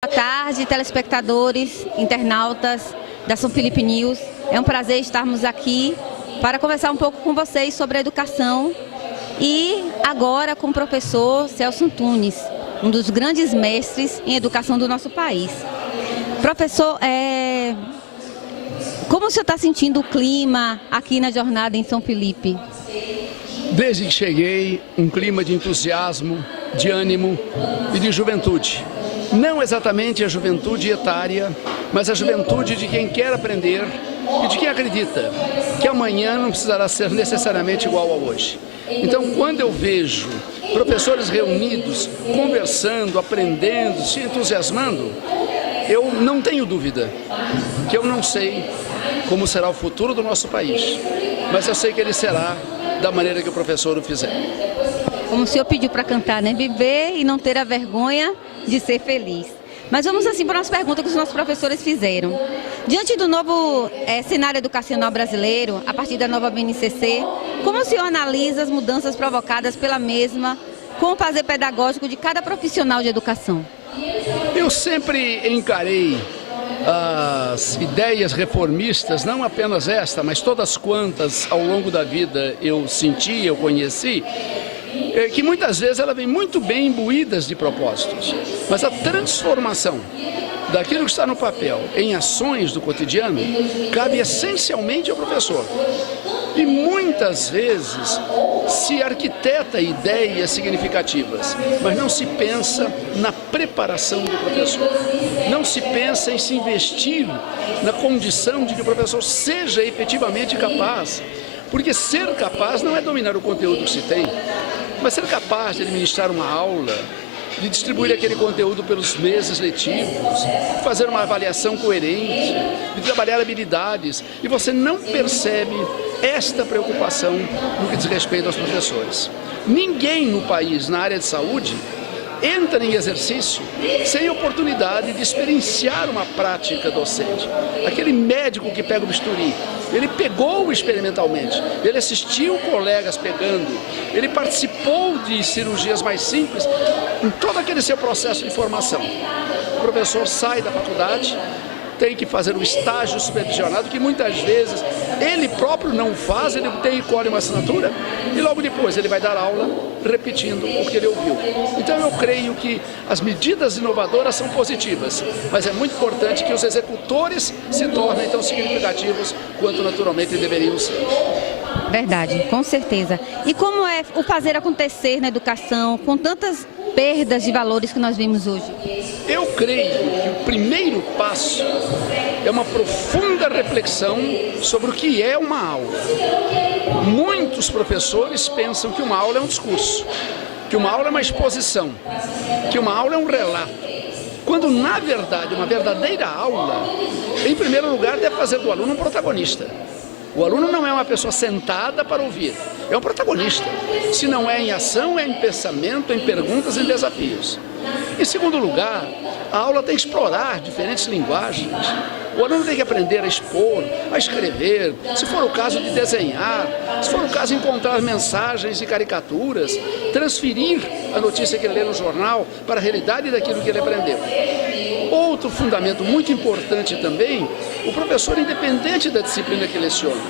Boa tarde, telespectadores, internautas da São Felipe News. É um prazer estarmos aqui para conversar um pouco com vocês sobre a educação e agora com o professor Celso Antunes, um dos grandes mestres em educação do nosso país. Professor, como o senhor está sentindo o clima aqui na jornada em São Felipe? Desde que cheguei, um clima de entusiasmo, de ânimo e de juventude. Não exatamente a juventude etária, mas a juventude de quem quer aprender e de quem acredita que amanhã não precisará ser necessariamente igual a hoje. Então, quando eu vejo professores reunidos, conversando, aprendendo, se entusiasmando, eu não tenho dúvida que eu não sei como será o futuro do nosso país, mas eu sei que ele será da maneira que o professor o fizer. Como o senhor pediu para cantar, né? Viver e não ter a vergonha de ser feliz. Mas vamos assim para umas perguntas que os nossos professores fizeram. Diante do novo cenário educacional brasileiro, a partir da nova BNCC, como o senhor analisa as mudanças provocadas pela mesma com o fazer pedagógico de cada profissional de educação? Eu sempre encarei as ideias reformistas, não apenas esta, mas todas quantas ao longo da vida eu senti, eu conheci, que muitas vezes elas vêm muito bem imbuídas de propósitos, mas a transformação daquilo que está no papel em ações do cotidiano cabe essencialmente ao professor. E muitas vezes se arquiteta ideias significativas, mas não se pensa na preparação do professor. Não se pensa em se investir na condição de que o professor seja efetivamente capaz. Porque ser capaz não é dominar o conteúdo que se tem, mas ser capaz de administrar uma aula, de distribuir aquele conteúdo pelos meses letivos, de fazer uma avaliação coerente, de trabalhar habilidades. E você não percebe esta preocupação no que diz respeito aos professores. Ninguém no país, na área de saúde, entra em exercício sem oportunidade de experienciar uma prática docente. Aquele médico que pega o bisturi, ele pegou experimentalmente, ele assistiu colegas pegando, ele participou de cirurgias mais simples, em todo aquele seu processo de formação. O professor sai da faculdade, tem que fazer um estágio supervisionado, que muitas vezes ele próprio não faz, ele tem e colhe uma assinatura, e logo depois ele vai dar aula repetindo o que ele ouviu. Então eu creio que as medidas inovadoras são positivas, mas é muito importante que os executores se tornem tão significativos quanto naturalmente deveriam ser. Verdade, com certeza. E como é o fazer acontecer na educação com tantas perdas de valores que nós vimos hoje? Eu creio que o primeiro passo é uma profunda reflexão sobre o que é uma aula. Muitos professores pensam que uma aula é um discurso, que uma aula é uma exposição, que uma aula é um relato, quando na verdade uma verdadeira aula, em primeiro lugar, deve fazer do aluno um protagonista. O aluno não é uma pessoa sentada para ouvir, é um protagonista. Se não é em ação, é em pensamento, em perguntas, em desafios. Em segundo lugar, a aula tem que explorar diferentes linguagens. O aluno tem que aprender a expor, a escrever, se for o caso de desenhar, se for o caso de encontrar mensagens e caricaturas, transferir a notícia que ele lê no jornal para a realidade daquilo que ele aprendeu. Outro fundamento muito importante também, o professor, independente da disciplina que leciona,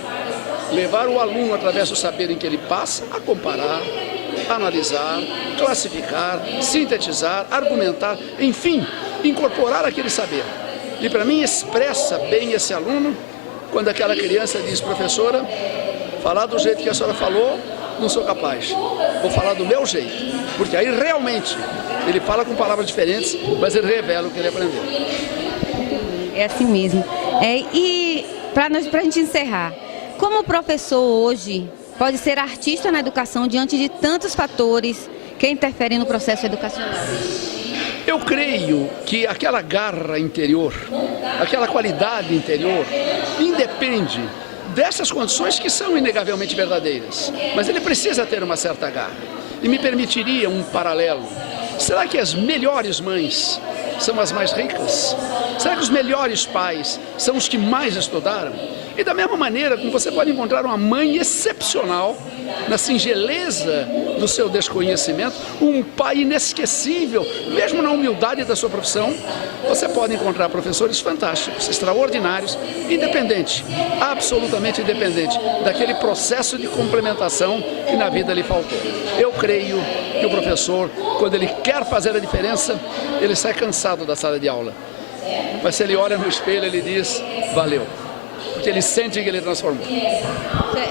levar o aluno, através do saber em que ele passa, a comparar, analisar, classificar, sintetizar, argumentar, enfim, incorporar aquele saber. E para mim expressa bem esse aluno quando aquela criança diz: professora, falar do jeito que a senhora falou, não sou capaz, vou falar do meu jeito, porque aí realmente ele fala com palavras diferentes, mas ele revela o que ele aprendeu. É assim mesmo. E para a gente encerrar, como o professor hoje pode ser artista na educação diante de tantos fatores que interferem no processo educacional? Eu creio que aquela garra interior, aquela qualidade interior, independe dessas condições que são inegavelmente verdadeiras, mas ele precisa ter uma certa garra. E me permitiria um paralelo. Será que as melhores mães são as mais ricas? Será que os melhores pais são os que mais estudaram? E da mesma maneira como você pode encontrar uma mãe excepcional, na singeleza do seu desconhecimento, um pai inesquecível, mesmo na humildade da sua profissão, você pode encontrar professores fantásticos, extraordinários, independente, absolutamente independente daquele processo de complementação que na vida lhe faltou. Eu creio que o professor, quando ele quer fazer a diferença, ele sai cansado da sala de aula. Mas se ele olha no espelho, ele diz, valeu. Porque ele sente que ele transformou.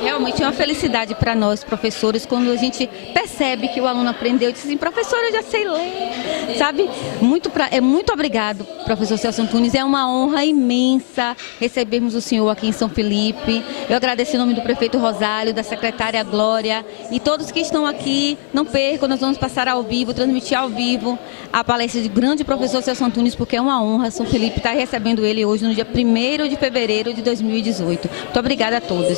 Realmente é uma felicidade para nós, professores, quando a gente percebe que o aluno aprendeu e diz assim, professor, eu já sei ler, sabe? Muito obrigado, professor Celso Antunes, é uma honra imensa recebermos o senhor aqui em São Felipe. Eu agradeço em nome do prefeito Rosário, da secretária Glória e todos que estão aqui. Não percam, nós vamos passar ao vivo, transmitir ao vivo a palestra de grande professor Celso Antunes, porque é uma honra São Felipe estar recebendo ele hoje no dia 1º de fevereiro de 2018. Muito obrigada a todos.